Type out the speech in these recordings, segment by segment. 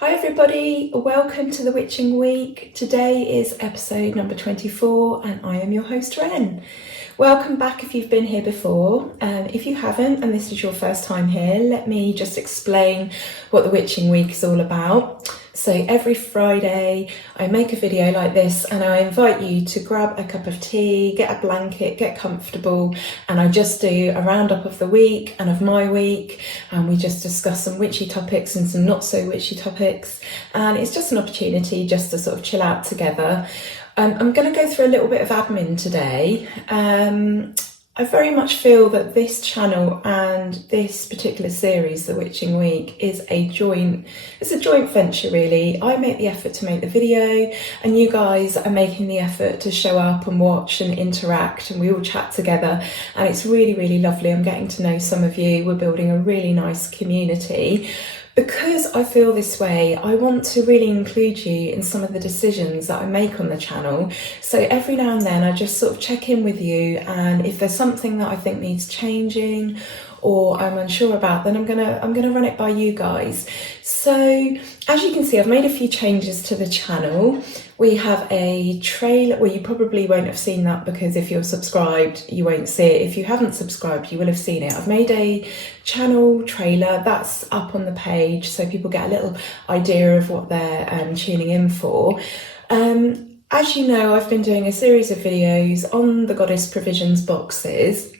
Hi everybody, welcome to the Witching Week. Today is episode number 24 and I am your host Ren. Welcome back if you've been here before. If you haven't and this is your first time here, let me just explain what the Witching Week is all about. So every Friday I make a video like this and I invite you to grab a cup of tea, get a blanket, get comfortable, and I just do a roundup of the week and of my week, and we just discuss some witchy topics and some not so witchy topics, and it's just an opportunity just to sort of chill out together. I'm going to go through a little bit of admin today. I very much feel that this channel and this particular series, The Witching Week, is a joint venture really. I make the effort to make the video and you guys are making the effort to show up and watch and interact, and we all chat together, and it's really, really lovely. I'm getting to know some of you. We're building a really nice community. Because I feel this way, I want to really include you in some of the decisions that I make on the channel. So every now and then I just sort of check in with you, and if there's something that I think needs changing or I'm unsure about, then I'm gonna run it by you guys. So as you can see, I've made a few changes to the channel. We have a trailer. Well, you probably won't have seen that because if you're subscribed, you won't see it. If you haven't subscribed, you will have seen it. I've made a channel trailer that's up on the page so people get a little idea of what they're tuning in for. As you know, I've been doing a series of videos on the Goddess Provisions boxes.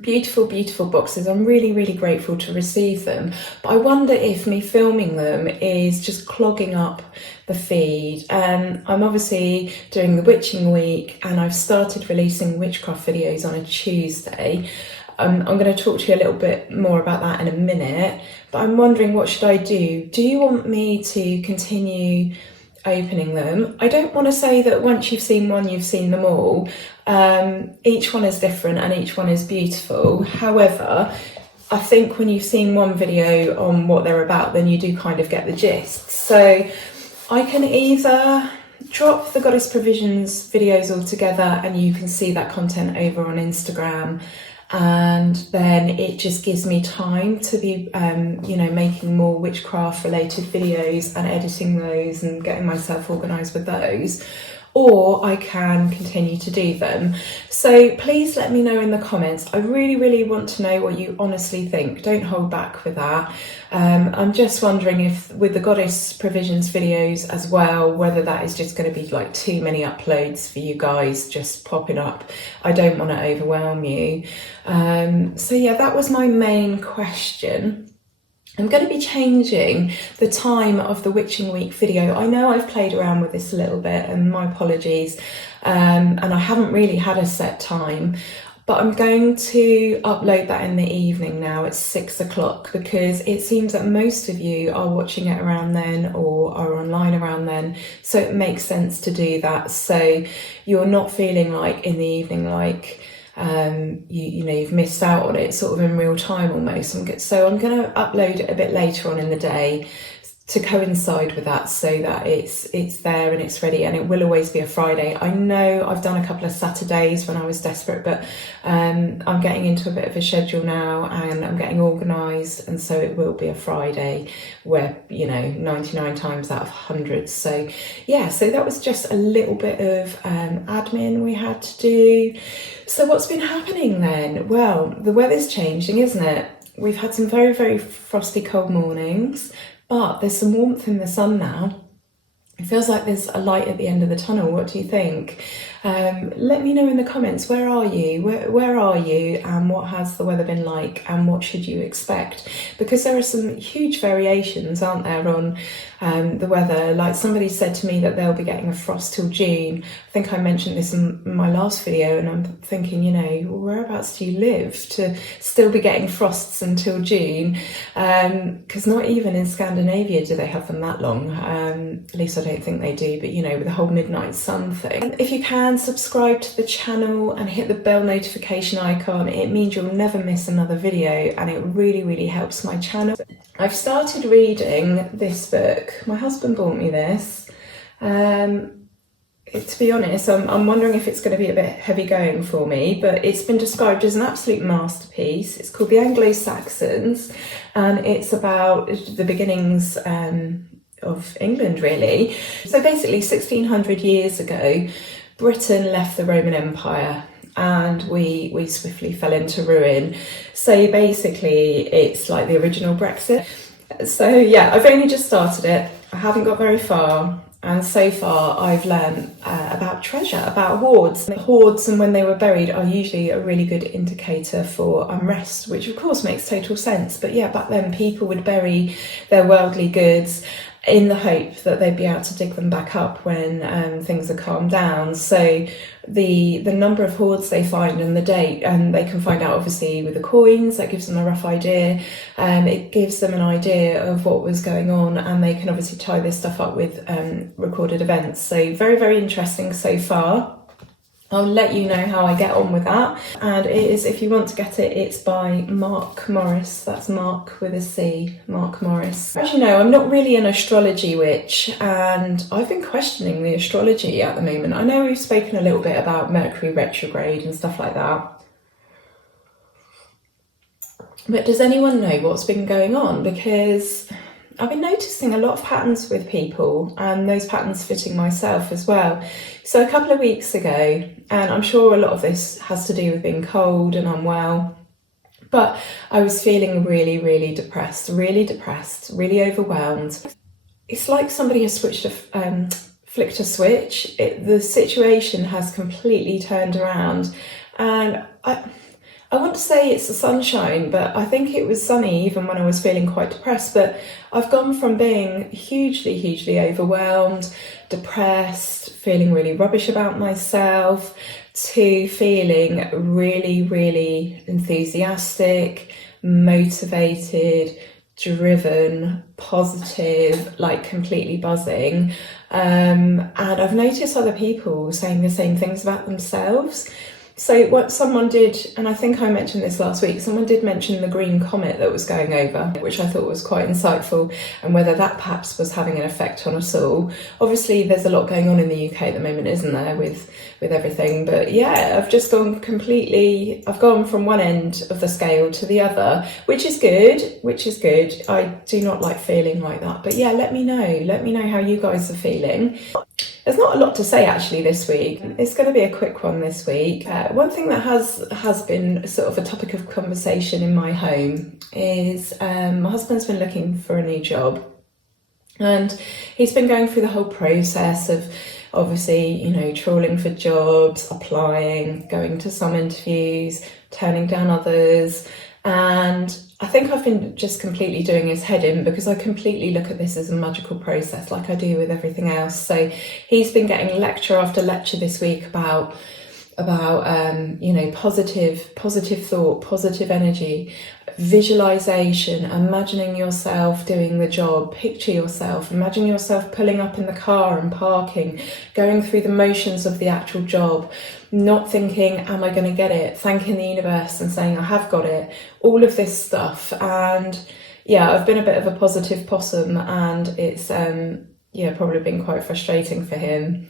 Beautiful, beautiful boxes. I'm really, really grateful to receive them. But I wonder if me filming them is just clogging up the feed. I'm obviously doing the Witching Week and I've started releasing witchcraft videos on a Tuesday. I'm going to talk to you a little bit more about that in a minute, but I'm wondering, what should I do? Do you want me to continue opening them? I don't want to say that once you've seen one, you've seen them all. Each one is different and each one is beautiful. However, I think when you've seen one video on what they're about, then you do kind of get the gist. So I can either drop the Goddess Provisions videos all together and you can see that content over on Instagram, and then it just gives me time to be making more witchcraft related videos and editing those and getting myself organised with those, or I can continue to do them. So please let me know in the comments. I really, really want to know what you honestly think. Don't hold back with that. I'm just wondering if with the Goddess Provisions videos as well, whether that is just going to be like too many uploads for you guys just popping up. I don't want to overwhelm you. So yeah, that was my main question. I'm going to be changing the time of the Witching Week video. I know I've played around with this a little bit, and my apologies, and I haven't really had a set time, but I'm going to upload that in the evening now at 6 o'clock, because it seems that most of you are watching it around then or are online around then, so it makes sense to do that, so you're not feeling like in the evening like you've missed out on it sort of in real time almost. So I'm going to upload it a bit later on in the day to coincide with that, so that it's there and it's ready, and it will always be a Friday. I know I've done a couple of Saturdays when I was desperate, but I'm getting into a bit of a schedule now and I'm getting organised, and so it will be a Friday where 99 times out of 100. So yeah, so that was just a little bit of admin we had to do. So what's been happening then? Well, the weather's changing, isn't it? We've had some very, very frosty cold mornings, but there's some warmth in the sun now. It feels like there's a light at the end of the tunnel. What do you think? Let me know in the comments, where are you? Where are you? And what has the weather been like? And what should you expect? Because there are some huge variations, aren't there, on the weather. Like somebody said to me that they'll be getting a frost till June. I think I mentioned this in my last video, and I'm thinking, whereabouts do you live to still be getting frosts until June? Because not even in Scandinavia do they have them that long. At least I don't think they do, but with the whole midnight sun thing. And if you can, subscribe to the channel and hit the bell notification icon. It means you'll never miss another video, and it really, really helps my channel. I've started reading this book. My husband bought me this. To be honest, I'm wondering if it's going to be a bit heavy going for me, but it's been described as an absolute masterpiece. It's called The Anglo-Saxons, and it's about the beginnings of England, really. So basically 1600 years ago, Britain left the Roman Empire and we swiftly fell into ruin. So basically it's like the original Brexit. So yeah, I've only just started it. I haven't got very far. And so far I've learned about treasure, about hoards. Hoards and when they were buried are usually a really good indicator for unrest, which of course makes total sense. But yeah, back then people would bury their worldly goods in the hope that they'd be able to dig them back up when things are calmed down. So the number of hoards they find and the date, and they can find out obviously with the coins, that gives them a rough idea. It gives them an idea of what was going on, and they can obviously tie this stuff up with recorded events. So very, very interesting so far. I'll let you know how I get on with that. And it is, if you want to get it, it's by Mark Morris. That's Mark with a C, Mark Morris. As you know, I'm not really an astrology witch, and I've been questioning the astrology at the moment. I know we've spoken a little bit about Mercury retrograde and stuff like that. But does anyone know what's been going on? Because I've been noticing a lot of patterns with people, and those patterns fitting myself as well. So a couple of weeks ago, and I'm sure a lot of this has to do with being cold and unwell, but I was feeling really, really depressed, really overwhelmed. It's like somebody has flicked a switch. The situation has completely turned around, and I want to say it's the sunshine, but I think it was sunny even when I was feeling quite depressed. But I've gone from being hugely, hugely overwhelmed, depressed, feeling really rubbish about myself, to feeling really, really enthusiastic, motivated, driven, positive, like completely buzzing. And I've noticed other people saying the same things about themselves. So what someone did, and I think I mentioned this last week, someone did mention the green comet that was going over, which I thought was quite insightful, and whether that perhaps was having an effect on us all. Obviously there's a lot going on in the UK at the moment, isn't there, with everything. But yeah, I've just gone from one end of the scale to the other, which is good. I do not like feeling like that. But yeah, let me know how you guys are feeling. There's not a lot to say actually this week. It's going to be a quick one this week. One thing that has been sort of a topic of conversation in my home is my husband's been looking for a new job, and he's been going through the whole process of obviously, you know, trawling for jobs, applying, going to some interviews, turning down others. And I think I've been just completely doing his head in, because I completely look at this as a magical process like I do with everything else. So he's been getting lecture after lecture this week about you know, positive thought, positive energy, visualization, imagining yourself doing the job, picture yourself, imagine yourself pulling up in the car and parking, going through the motions of the actual job, not thinking, am I going to get it, thanking the universe and saying I have got it, all of this stuff. And yeah, I've been a bit of a positive possum, and it's probably been quite frustrating for him.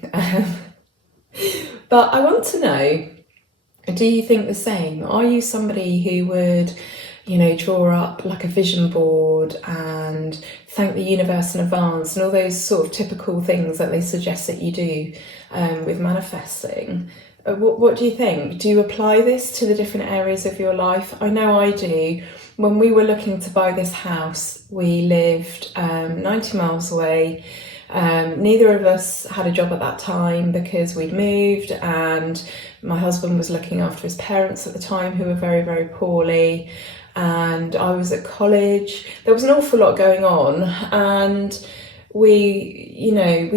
But I want to know, do you think the same? Are you somebody who would, you know, draw up like a vision board and thank the universe in advance and all those sort of typical things that they suggest that you do with manifesting? What do you think? Do you apply this to the different areas of your life? I know I do. When we were looking to buy this house, we lived 90 miles away. Neither of us had a job at that time because we'd moved, and my husband was looking after his parents at the time, who were very, very poorly, and I was at college. There was an awful lot going on, and we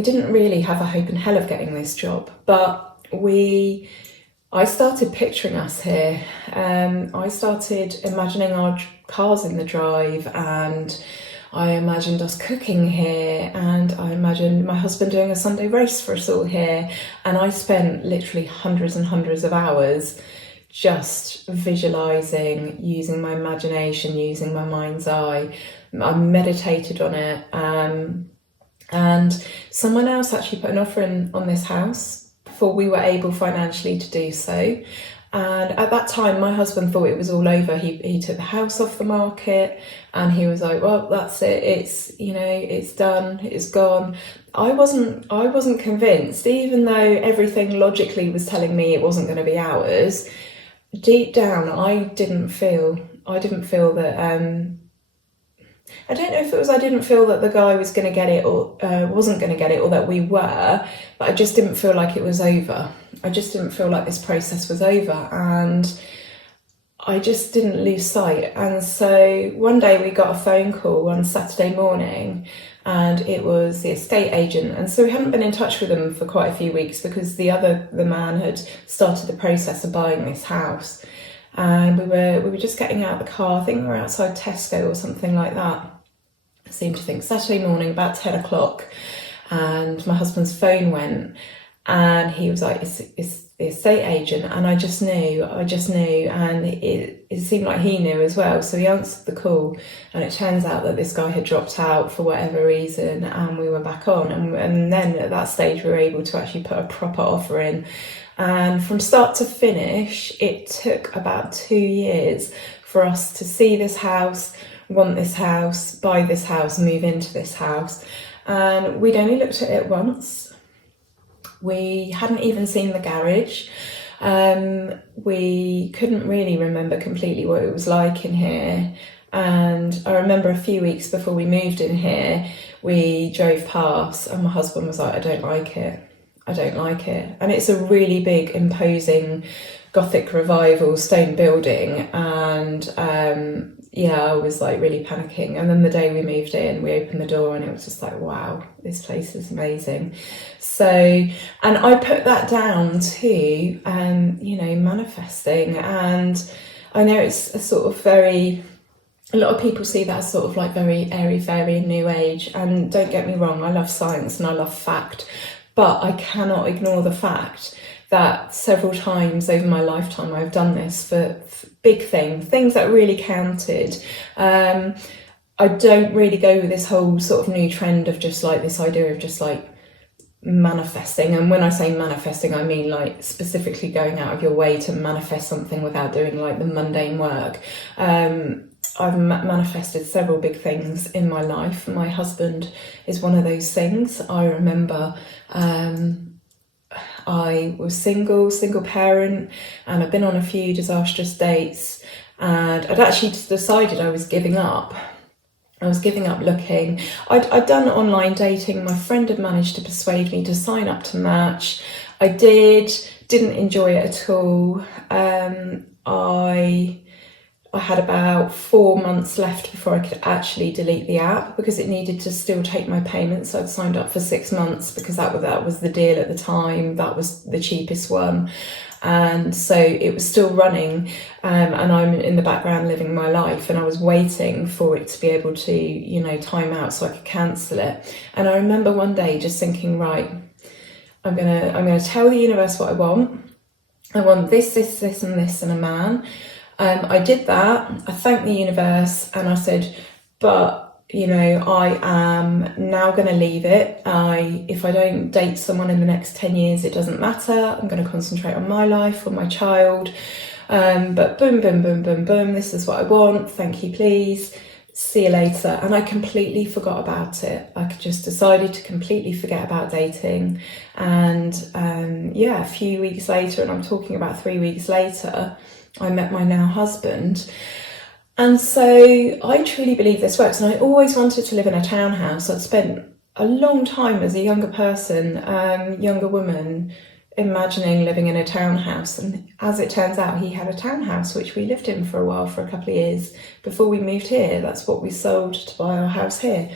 didn't really have a hope in hell of getting this job, but I started picturing us here. I started imagining our cars in the drive, and I imagined us cooking here, and I imagined my husband doing a Sunday roast for us all here. And I spent literally hundreds and hundreds of hours just visualizing, using my imagination, using my mind's eye. I meditated on it. And someone else actually put an offer in on this house before we were able financially to do so. And at that time, my husband thought it was all over. He took the house off the market, and he was like, well, that's it. It's, it's done. It's gone. I wasn't convinced, even though everything logically was telling me it wasn't going to be ours. Deep down, I didn't feel that, I don't know if it was I didn't feel that the guy was going to get it or wasn't going to get it, or that we were, but I just didn't feel like it was over. I just didn't feel like this process was over, and I just didn't lose sight. And so one day we got a phone call on Saturday morning, and it was the estate agent. And so we hadn't been in touch with them for quite a few weeks because the man had started the process of buying this house. And we were just getting out of the car. I think we were outside Tesco or something like that. I seem to think Saturday morning, about 10 o'clock, and my husband's phone went, and he was like, it's the estate agent. And I just knew, and it seemed like he knew as well. So he answered the call, and it turns out that this guy had dropped out for whatever reason, and we were back on. And then at that stage, we were able to actually put a proper offer in. And from start to finish, it took about 2 years for us to see this house, want this house, buy this house, move into this house. And we'd only looked at it once. We hadn't even seen the garage. We couldn't really remember completely what it was like in here. And I remember a few weeks before we moved in here, we drove past, and my husband was like, I don't like it. And it's a really big, imposing Gothic revival stone building. And I was like really panicking. And then the day we moved in, we opened the door, and it was just like, wow, this place is amazing. So, and I put that down to, manifesting. And I know it's a sort of a lot of people see that as sort of like very airy-fairy and new age. And don't get me wrong, I love science and I love fact. But I cannot ignore the fact that several times over my lifetime I've done this for big things that really counted. I don't really go with this whole sort of new trend of just like this idea of just like manifesting. And when I say manifesting, I mean like specifically going out of your way to manifest something without doing like the mundane work. I've manifested several big things in my life. My husband is one of those things. I remember I was single parent, and I'd been on a few disastrous dates, and I'd actually just decided I was giving up. Looking. I'd done online dating. My friend had managed to persuade me to sign up to Match. I didn't enjoy it at all. I had about 4 months left before I could actually delete the app, because it needed to still take my payments. So I'd signed up for 6 months because that was the deal at the time. That was the cheapest one. And so it was still running, and I'm in the background living my life, and I was waiting for it to be able to, time out so I could cancel it. And I remember one day just thinking, right, I'm gonna tell the universe what I want. I want this, and this, and a man. I did that. I thanked the universe, and I said, but I am now going to leave it. If I don't date someone in the next 10 years, it doesn't matter. I'm going to concentrate on my life, on my child. But boom, boom, boom, boom, boom. This is what I want. Thank you, please. See you later. And I completely forgot about it. I just decided to completely forget about dating. And a few weeks later, and I'm talking about 3 weeks later, I met my now husband. And so I truly believe this works. And I always wanted to live in a townhouse. I'd spent a long time as a younger person, younger woman, imagining living in a townhouse. And as it turns out, he had a townhouse, which we lived in for a while, for a couple of years before we moved here. That's what we sold to buy our house here.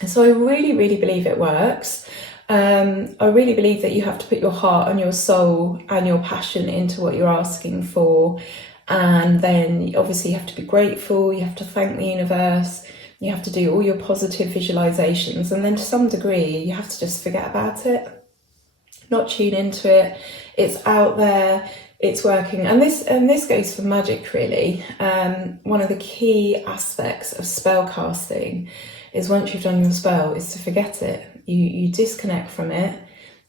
And so I really, really believe it works. I really believe that you have to put your heart and your soul and your passion into what you're asking for. And then obviously you have to be grateful, you have to thank the universe, you have to do all your positive visualizations, and then to some degree you have to just forget about it, not tune into it. It's out there, it's working. And this goes for magic really. One of the key aspects of spell casting is once you've done your spell is to forget it. You disconnect from it.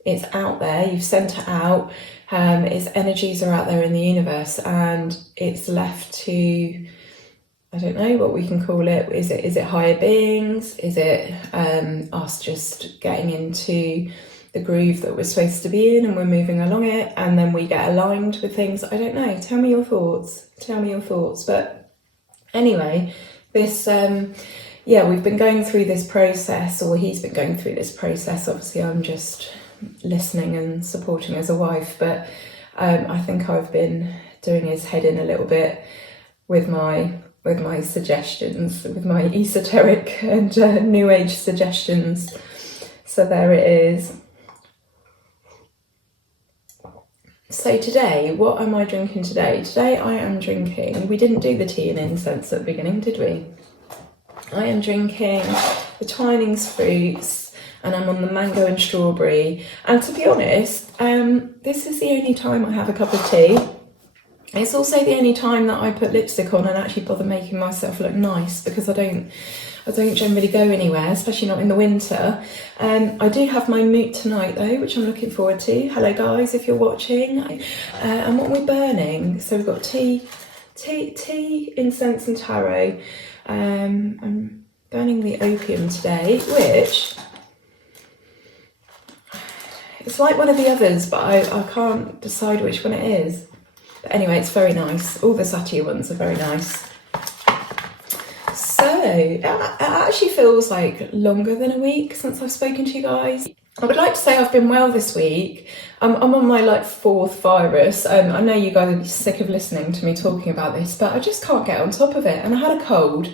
It's out there, you've sent it out. Its energies are out there in the universe, and it's left to, I don't know what we can call it. Is it higher beings? Is it us just getting into the groove that we're supposed to be in and we're moving along it, and then we get aligned with things? I don't know. Tell me your thoughts. But anyway, this we've been going through this process, or he's been going through this process. Obviously I'm just listening and supporting as a wife, but I think I've been doing his head in a little bit with my suggestions, with my esoteric and new age suggestions. So there it is. So today, what am I drinking today? Today I am drinking, we didn't do the tea and incense at the beginning, did we? I am drinking the Twinings fruits, and I'm on the mango and strawberry. And to be honest, this is the only time I have a cup of tea. It's also the only time that I put lipstick on and actually bother making myself look nice, because I don't generally go anywhere, especially not in the winter. I do have my moot tonight though, which I'm looking forward to. Hello guys, if you're watching. And what we're burning, so we've got tea, incense and taro. I'm burning the opium today, which it's like one of the others, but I can't decide which one it is. But anyway, it's very nice. All the Satya ones are very nice. So it actually feels like longer than a week since I've spoken to you guys. I would like to say I've been well this week. I'm on my fourth virus. I know you guys are sick of listening to me talking about this, but I just can't get on top of it. And I had a cold,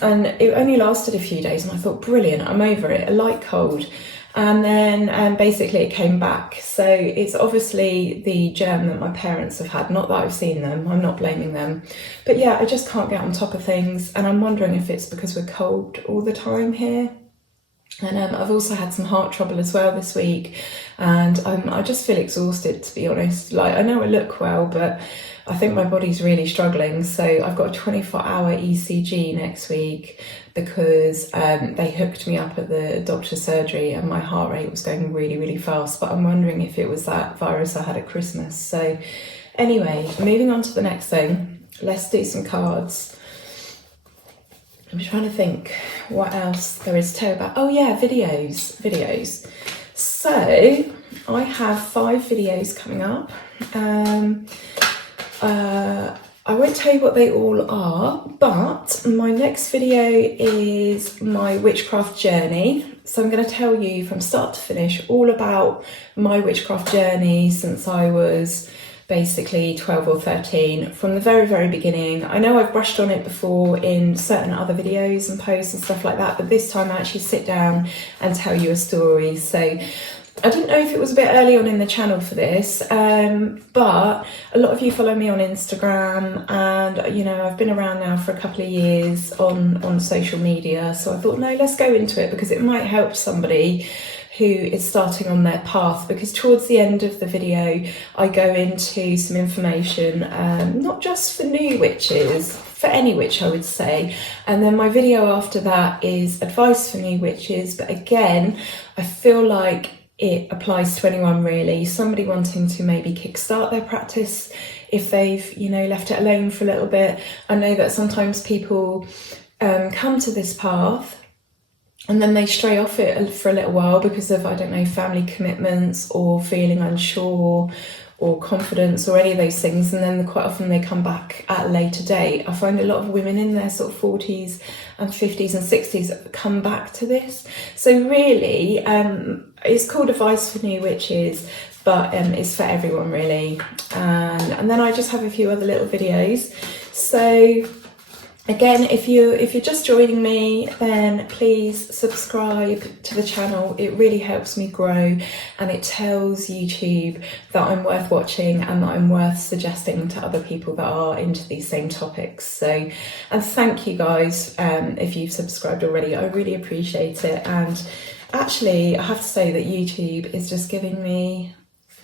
and it only lasted a few days, and I thought, brilliant, I'm over it, a light cold. And then basically it came back. So it's obviously the germ that my parents have had, not that I've seen them, I'm not blaming them. But yeah, I just can't get on top of things, and I'm wondering if it's because we're cold all the time here. And I've also had some heart trouble as well this week, and I just feel exhausted, to be honest. Like, I know I look well, but I think my body's really struggling. So I've got a 24-hour ECG next week, because they hooked me up at the doctor's surgery and my heart rate was going really, really fast. But I'm wondering if it was that virus I had at Christmas. So anyway, moving on to the next thing. Let's do some cards. I'm trying to think what else there is to tell about. Oh yeah, videos. So I have 5 videos coming up. I won't tell you what they all are, but my next video is my witchcraft journey. So I'm going to tell you from start to finish all about my witchcraft journey since I was basically 12 or 13, from the very, very beginning. I know I've brushed on it before in certain other videos and posts and stuff like that, but this time I actually sit down and tell you a story. So I didn't know if it was a bit early on in the channel for this, but a lot of you follow me on Instagram, and you know, I've been around now for a couple of years on social media, so I thought, no, let's go into it, because it might help somebody who is starting on their path. Because towards the end of the video I go into some information, not just for new witches, for any witch I would say, and then my video after that is advice for new witches. But again, I feel like it applies to anyone really, somebody wanting to maybe kickstart their practice if they've, you know, left it alone for a little bit. I know that sometimes people come to this path and then they stray off it for a little while because of, I don't know, family commitments or feeling unsure or confidence or any of those things, and then quite often they come back at a later date. I find a lot of women in their sort of 40s and 50s and 60s come back to this. So really, it's called Advice for New Witches, but it's for everyone really. And then I just have a few other little videos. So again, if you're just joining me, then please subscribe to the channel. It really helps me grow, and it tells YouTube that I'm worth watching and that I'm worth suggesting to other people that are into these same topics. So, and thank you guys if you've subscribed already. I really appreciate it. And actually, I have to say that YouTube is just giving me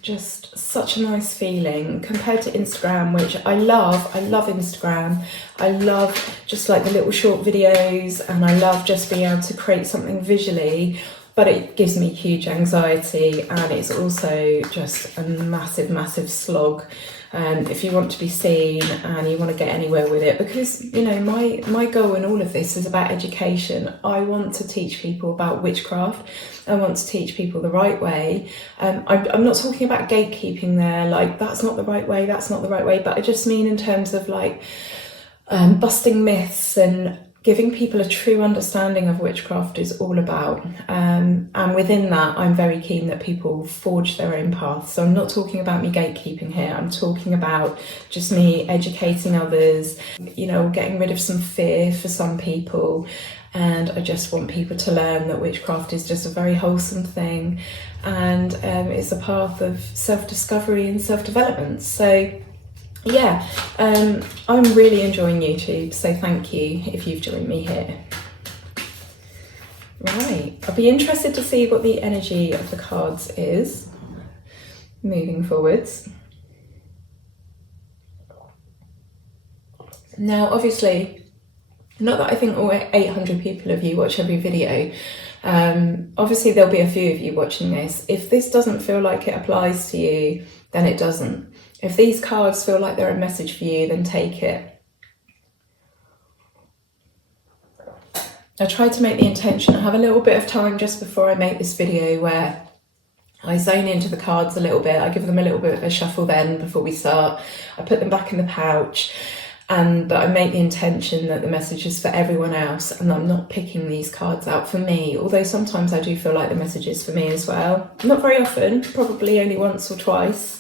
just such a nice feeling compared to Instagram, which I love Instagram. I love just like the little short videos, and I love just being able to create something visually but it gives me huge anxiety, and it's also just a massive slog. If you want to be seen and you want to get anywhere with it, because you know my goal in all of this is about education. I want to teach people about witchcraft. I want to teach people the right way. I'm not talking about gatekeeping there, like that's not the right way, but I just mean in terms of like busting myths and giving people a true understanding of witchcraft is all about. And within that, I'm very keen that people forge their own path. So I'm not talking about me gatekeeping here. I'm talking about just me educating others, you know, getting rid of some fear for some people. And I just want people to learn that witchcraft is just a very wholesome thing, and it's a path of self-discovery and self-development. So yeah, I'm really enjoying YouTube, so thank you if you've joined me here. Right, I'll be interested to see what the energy of the cards is moving forwards. Now, obviously, not that I think all 800 people of you watch every video. Obviously, there'll be a few of you watching this. If this doesn't feel like it applies to you, then it doesn't. If these cards feel like they're a message for you, then take it. I tried to make the intention, I have a little bit of time just before I make this video where I zone into the cards a little bit. I give them a little bit of a shuffle then before we start. I put them back in the pouch, but I make the intention that the message is for everyone else, and I'm not picking these cards out for me, although sometimes I do feel like the message is for me as well. Not very often, probably only once or twice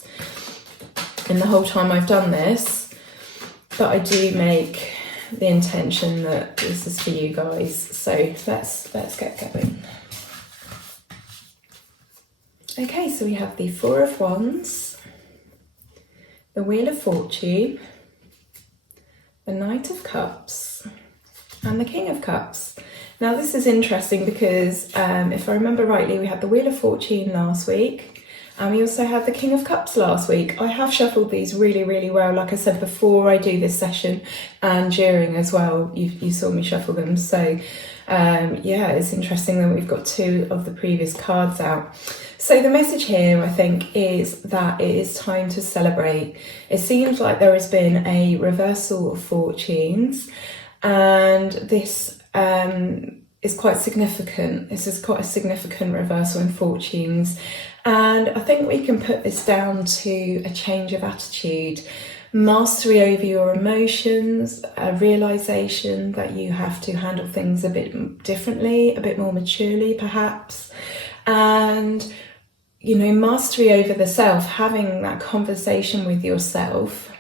in the whole time I've done this, but I do make the intention that this is for you guys. So let's get going. Okay, so we have the Four of Wands, the Wheel of Fortune, the Knight of Cups, and the King of Cups. Now this is interesting because if I remember rightly, we had the Wheel of Fortune last week, and we also had the King of Cups last week. I have shuffled these really well, like I said, before I do this session and during as well. You saw me shuffle them. So yeah, it's interesting that we've got two of the previous cards out. So the message here, I think, is that it is time to celebrate. It seems like there has been a reversal of fortunes, and this is quite significant. This is quite a significant reversal in fortunes. And I think we can put this down to a change of attitude, mastery over your emotions, a realization that you have to handle things a bit differently, a bit more maturely perhaps, and you know, mastery over the self, having that conversation with yourself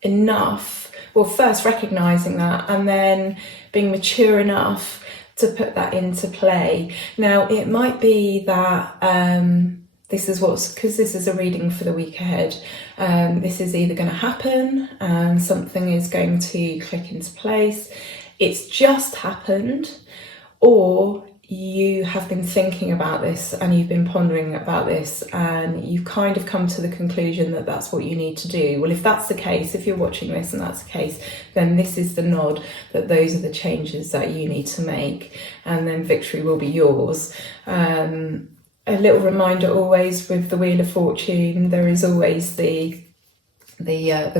enough, well, first recognizing that and then being mature enough to put that into play. Now, it might be that this is because this is a reading for the week ahead. This is either going to happen and something is going to click into place. It's just happened, or you have been thinking about this and you've been pondering about this and you've kind of come to the conclusion that that's what you need to do. Well, if that's the case, if you're watching this and that's the case, then this is the nod that those are the changes that you need to make, and then victory will be yours. A little reminder always with the Wheel of Fortune, there is always the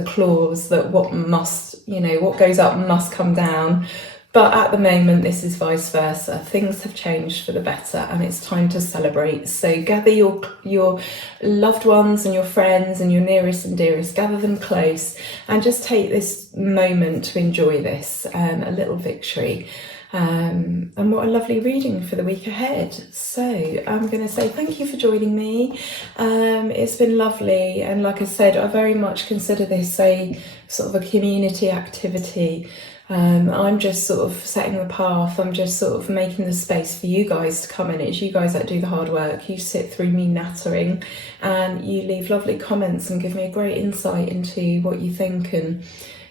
clause that what goes up must come down. But at the moment, this is vice versa. Things have changed for the better and it's time to celebrate. So gather your loved ones and your friends and your nearest and dearest, gather them close and just take this moment to enjoy this, a little victory. And what a lovely reading for the week ahead. So I'm going to say thank you for joining me. It's been lovely. And like I said, I very much consider this a sort of a community activity. I'm just sort of setting the path. I'm just sort of making the space for you guys to come in. It's you guys that do the hard work. You sit through me nattering and you leave lovely comments and give me a great insight into what you think and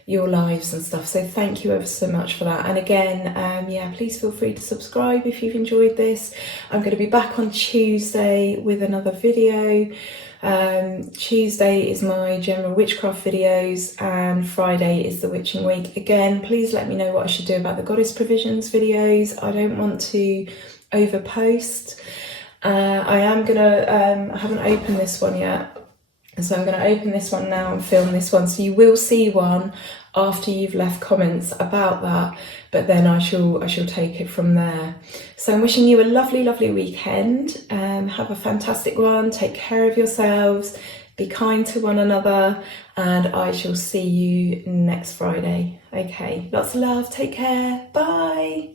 your lives and stuff. So thank you ever so much for that. And again, yeah, please feel free to subscribe if you've enjoyed this. I'm going to be back on Tuesday with another video. Tuesday is my general witchcraft videos and Friday is the witching week. Again, please let me know what I should do about the goddess provisions videos. I don't want to over post. I haven't opened this one yet, so I'm going to open this one now and film this one. So you will see one after you've left comments about that, but then I shall take it from there. So I'm wishing you a lovely, lovely weekend. Have a fantastic one. Take care of yourselves. Be kind to one another, and I shall see you next Friday. Okay, lots of love. Take care. Bye.